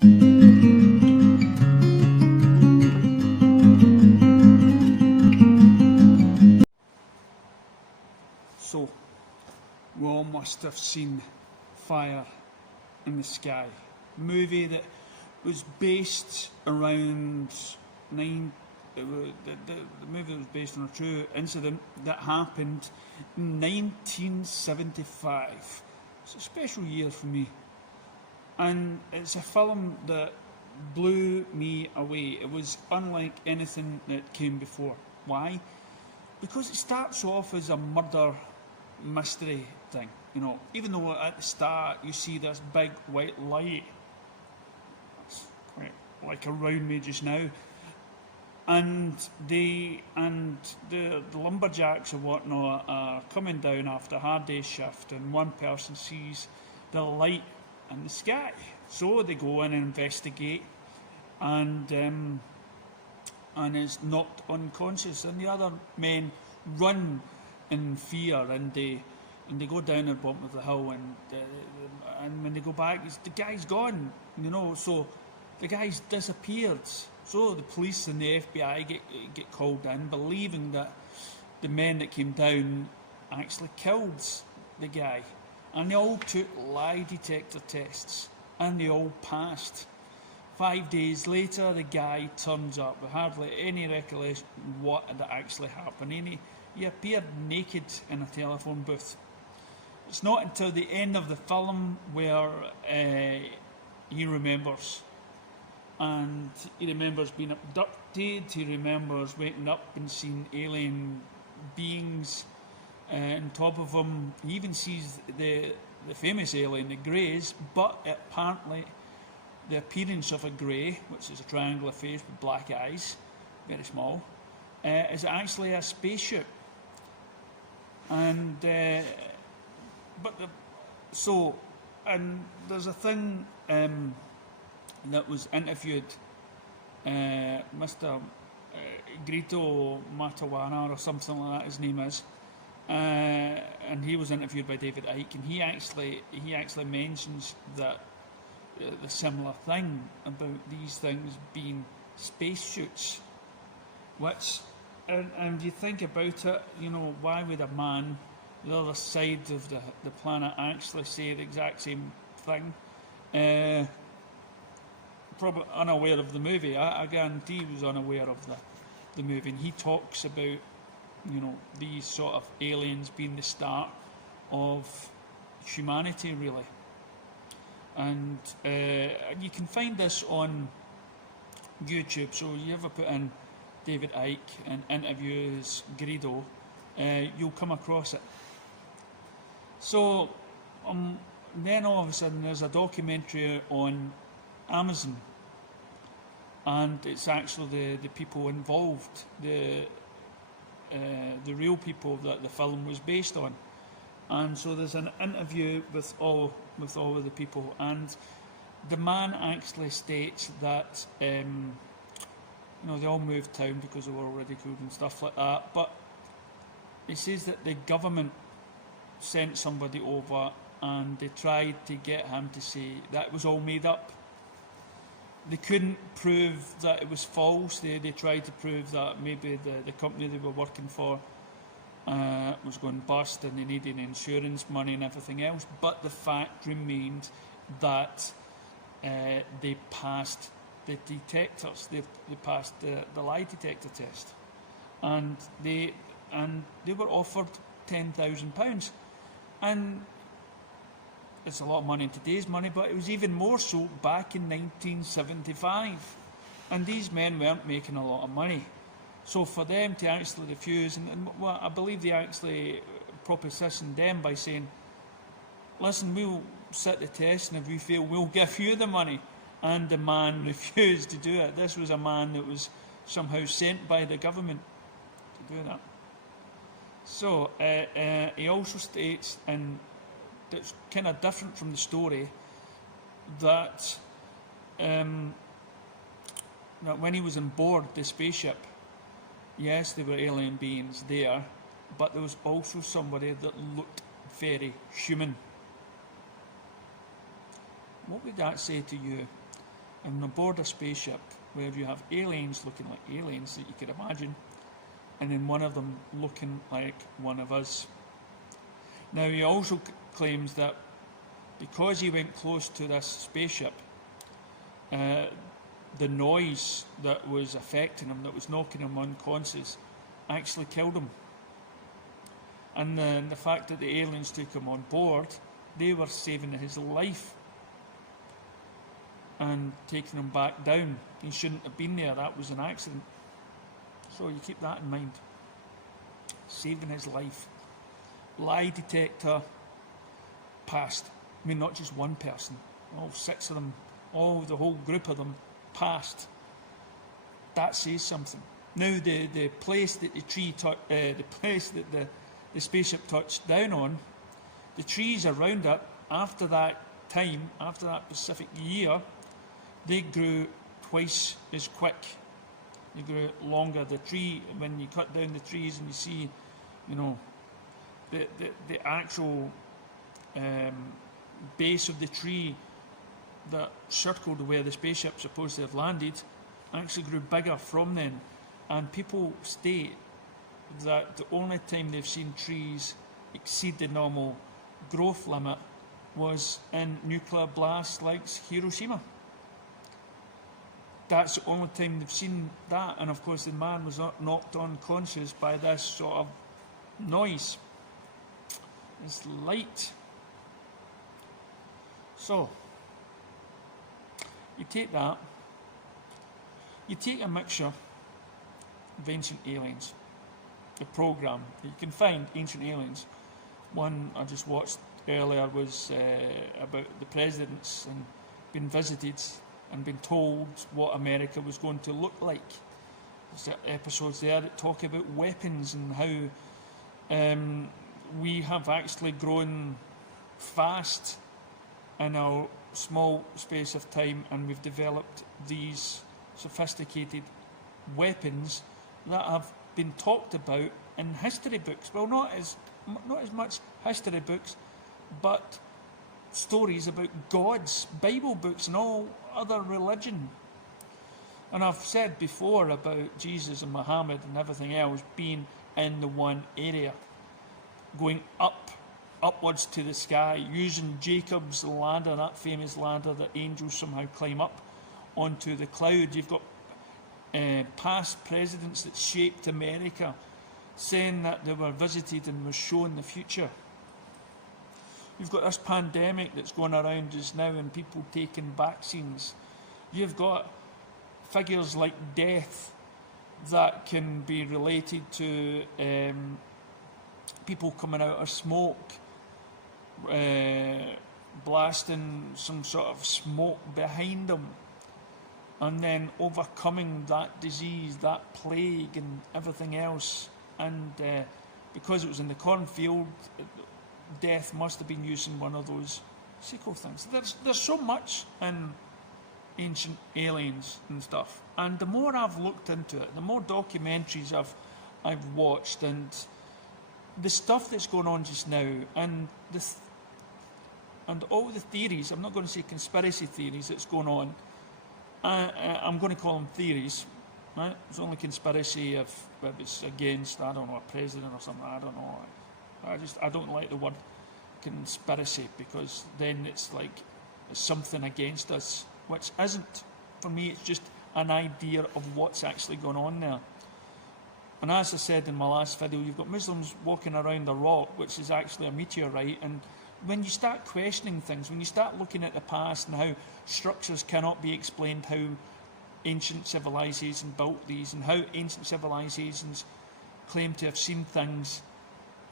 So, we all must have seen Fire in the Sky, a movie that was based around the movie was based on a true incident that happened in 1975. It's a special year for me, and it's a film that blew me away. It was unlike anything that came before. Why? Because it starts off as a murder mystery thing, even though at the start you see this big white light, it's quite like around me just now, and the lumberjacks and whatnot are coming down after a hard day's shift, and one person sees the light in the sky, so they go in and investigate, and is knocked unconscious, and the other men run in fear, and they go down the bottom of the hill, and when they go back, the guy's gone, so the guy's disappeared. So the police and the FBI get called in, believing that the men that came down actually killed the guy, and they all took lie detector tests, and they all passed. 5 days later, the guy turns up with hardly any recollection of what had actually happened. He appeared naked in a telephone booth. It's not until the end of the film where he remembers. And he remembers being abducted, he remembers waking up and seeing alien beings on top of him. He even sees the famous alien, the Greys, but apparently the appearance of a Grey, which is a triangular face with black eyes, very small, is actually a spaceship. And and there's a thing that was interviewed, Mr. Grito Matawana or something like that his name is, and he was interviewed by David Icke, and he actually mentions that the similar thing about these things being spacesuits, which, and you think about it, why would a man the other side of the planet actually say the exact same thing? Probably unaware of the movie. I guarantee he was unaware of the movie, and he talks about these sort of aliens being the start of humanity, really. And you can find this on YouTube, so you ever put in David Icke and interviews Greedo, you'll come across it. So then all of a sudden there's a documentary on Amazon, and it's actually the people involved, the real people that the film was based on. And so there's an interview with all of the people, and the man actually states that they all moved town because they were all ridiculed and stuff like that, but he says that the government sent somebody over and they tried to get him to say that it was all made up. They couldn't prove that it was false. They tried to prove that maybe the company they were working for was going bust and they needed insurance money and everything else, but the fact remained that they passed the detectors, they passed the lie detector test, and they were offered £10,000, and it's a lot of money in today's money, but it was even more so back in 1975, and these men weren't making a lot of money. So for them to actually refuse, and well, I believe they actually propositioned them by saying, listen, we'll set the test, and if we fail, we'll give you the money. And the man refused to do it. This was a man that was somehow sent by the government to do that. So he also states, and it's kind of different from the story, that when he was on board the spaceship, yes, there were alien beings there, but there was also somebody that looked very human. What would that say to you? and aboard a spaceship where you have aliens looking like aliens that you could imagine, and then one of them looking like one of us. Now, he also claims that because he went close to this spaceship, the noise that was affecting him, that was knocking him unconscious, actually killed him. And then the fact that the aliens took him on board, they were saving his life and taking him back down. He shouldn't have been there. That was an accident. So you keep that in mind. Saving his life. Lie detector passed. I mean, not just one person. All 6 of them, the whole group of them passed. That says something. Now, the place that the place that the spaceship touched down on, the trees around it, after that time, after that specific year, they grew twice as quick. They grew longer. The tree, when you cut down the trees and you see, the actual base of the tree that circled where the spaceship supposed to have landed, actually grew bigger from then. And people state that the only time they've seen trees exceed the normal growth limit was in nuclear blasts like Hiroshima. That's the only time they've seen that, and of course the man was knocked unconscious by this sort of noise. It's light. So, you take that, you take a mixture of ancient aliens, the program, you can find ancient aliens. One I just watched earlier was about the presidents and being visited and been told what America was going to look like. There's episodes there that talk about weapons and how we have actually grown fast in a small space of time, and we've developed these sophisticated weapons that have been talked about in history books. Well, not as much history books, but stories about gods, Bible books and all other religion. And I've said before about Jesus and Muhammad and everything else being in the one area, going upwards to the sky, using Jacob's ladder, that famous ladder that angels somehow climb up onto the cloud. You've got past presidents that shaped America saying that they were visited and were shown the future. You've got this pandemic that's going around just now and people taking vaccines. You've got figures like death that can be related to people coming out of smoke, blasting some sort of smoke behind them, and then overcoming that disease, that plague and everything else. And because it was in the cornfield, death must have been using one of those sickle things. There's so much in ancient aliens and stuff. And the more I've looked into it, the more documentaries I've watched, and the stuff that's going on just now, and all the theories, I'm not going to say conspiracy theories that's going on, I'm going to call them theories. Right? It's only conspiracy if it's against, I don't know, a president or something. I don't know. I don't like the word conspiracy, because then it's like it's something against us, which isn't. For me, it's just an idea of what's actually going on there. And as I said in my last video, you've got Muslims walking around a rock, which is actually a meteorite. And when you start questioning things, when you start looking at the past and how structures cannot be explained, how ancient civilizations built these, and how ancient civilizations claim to have seen things,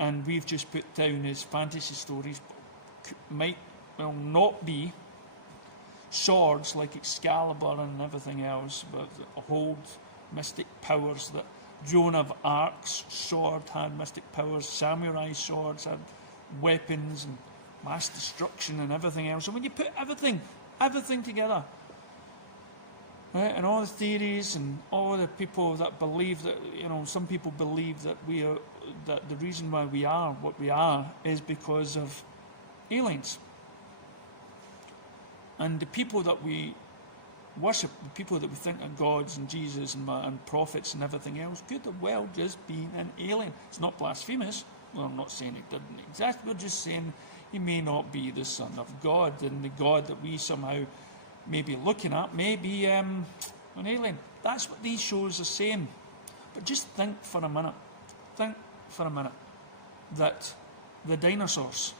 and we've just put down as fantasy stories, will not be swords like Excalibur and everything else, but hold mystic powers. That Joan of Arc's sword had mystic powers, samurai swords had weapons and mass destruction and everything else. And when you put everything together, right, and all the theories and all the people that believe that, some people believe that that the reason why we are what we are is because of aliens. And the people that we worship the people that we think are gods and Jesus and prophets and everything else could have well just been an alien. It's not blasphemous. Well, I'm not saying it didn't exist. We're just saying he may not be the Son of God, and the God that we somehow may be looking at may be an alien. That's what these shows are saying. But just think for a minute. Think for a minute that the dinosaurs,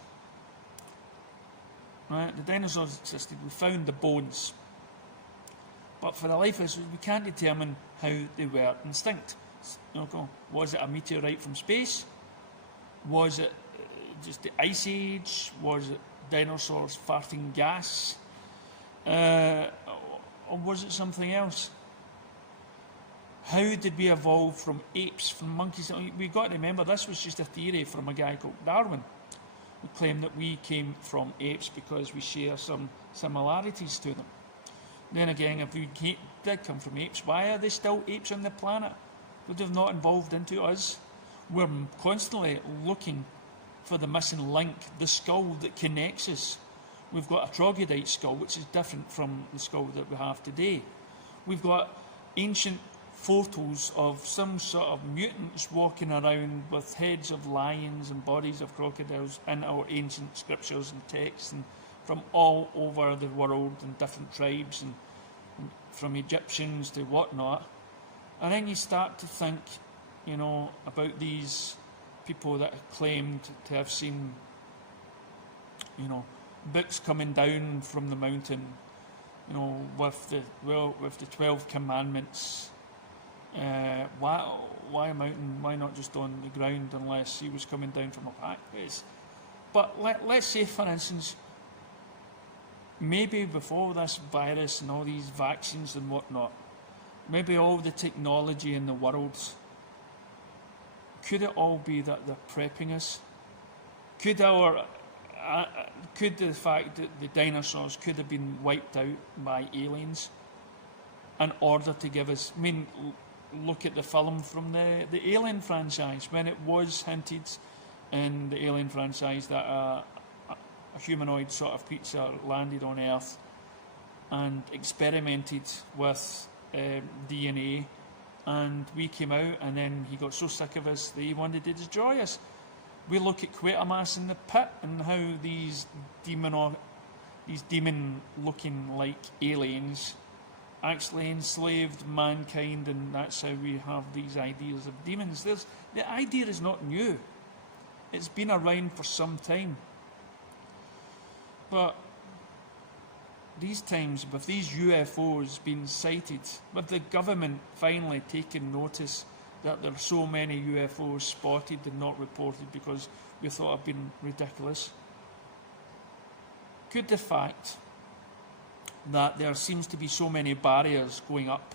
right? The dinosaurs existed. We found the bones. But for the life of us, we can't determine how they were extinct. Okay. Was it a meteorite from space? Was it just the Ice Age? Was it dinosaurs farting gas? Or was it something else? How did we evolve from apes, from monkeys? We've got to remember this was just a theory from a guy called Darwin, who claimed that we came from apes because we share some similarities to them. Then again, if we did come from apes, why are there still apes on the planet? Would have not evolved into us? We're constantly looking for the missing link, the skull that connects us. We've got a troglodyte skull, which is different from the skull that we have today. We've got ancient photos of some sort of mutants walking around with heads of lions and bodies of crocodiles in our ancient scriptures and texts, and from all over the world and different tribes, and from Egyptians to whatnot. And then you start to think, about these people that claimed to have seen, books coming down from the mountain, with the 12 commandments. Why a mountain? Why not just on the ground unless he was coming down from a back place? But let's say, for instance, maybe before this virus and all these vaccines and whatnot, maybe all the technology in the world, could it all be that they're prepping us? Could the fact that the dinosaurs could have been wiped out by aliens in order to give us... look at the film from the Alien franchise, when it was hinted in the Alien franchise that a humanoid sort of creature landed on Earth and experimented with DNA, and we came out, and then he got so sick of us that he wanted to destroy us. We look at Quatermass in the pit and how these demon-looking like aliens actually enslaved mankind, and that's how we have these ideas of demons. The idea is not new. It's been around for some time. But these times, with these UFOs being sighted, with the government finally taking notice that there are so many UFOs spotted and not reported because we thought it'd been ridiculous, could the fact that there seems to be so many barriers going up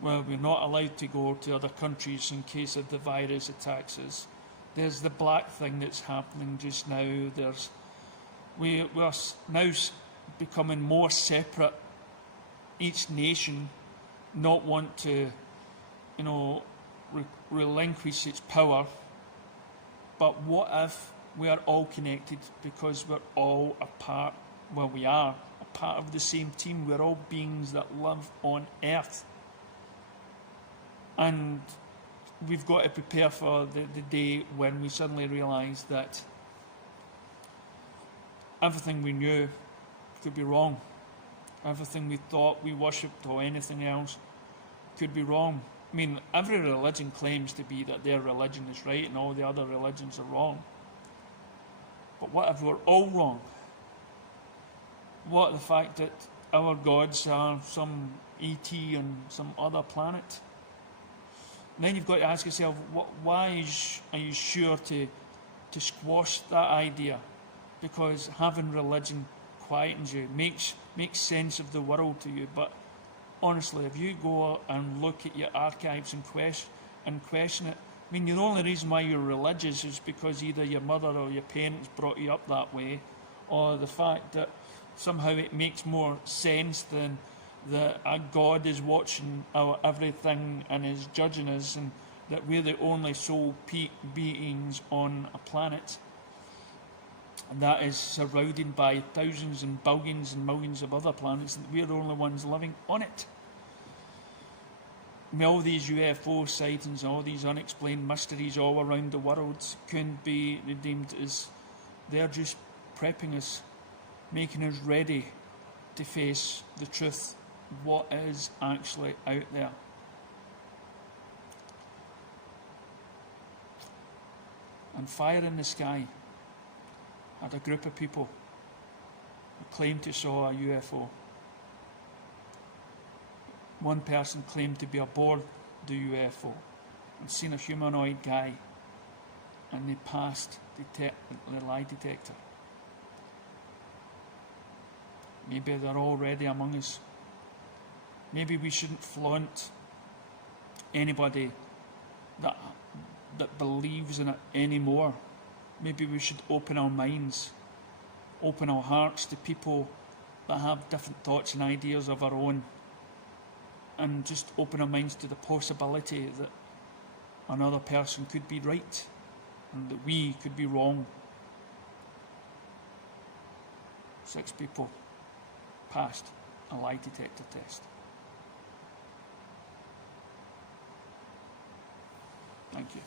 where we're not allowed to go to other countries in case of the virus attacks us? There's the black thing that's happening just now. We're now becoming more separate. Each nation not want to, relinquish its power. But what if we are all connected because we're all a part, we are a part of the same team. We're all beings that live on Earth. And we've got to prepare for the day when we suddenly realise that everything we knew could be wrong. Everything we thought we worshipped or anything else could be wrong. Every religion claims to be that their religion is right and all the other religions are wrong. But what if we're all wrong? What the fact that our gods are some ET on some other planet? And then you've got to ask yourself, why are you sure to squash that idea? Because having religion quietens you, makes sense of the world to you. But honestly, if you go and look at your archives and question it, the only reason why you're religious is because either your mother or your parents brought you up that way, or the fact that somehow it makes more sense than that a God is watching our everything and is judging us, and that we're the only sole beings on a planet. And that is surrounded by thousands and billions and millions of other planets, and we're the only ones living on it. I mean, all these UFO sightings, all these unexplained mysteries all around the world can be redeemed as they're just prepping us, making us ready to face the truth, what is actually out there. And Fire in the Sky had a group of people who claimed to saw a UFO. One person claimed to be aboard the UFO and seen a humanoid guy, and they passed the lie detector. Maybe they're already among us. Maybe we shouldn't flaunt anybody that believes in it anymore. Maybe we should open our minds, open our hearts to people that have different thoughts and ideas of our own, and just open our minds to the possibility that another person could be right and that we could be wrong. 6 people passed a lie detector test. Thank you.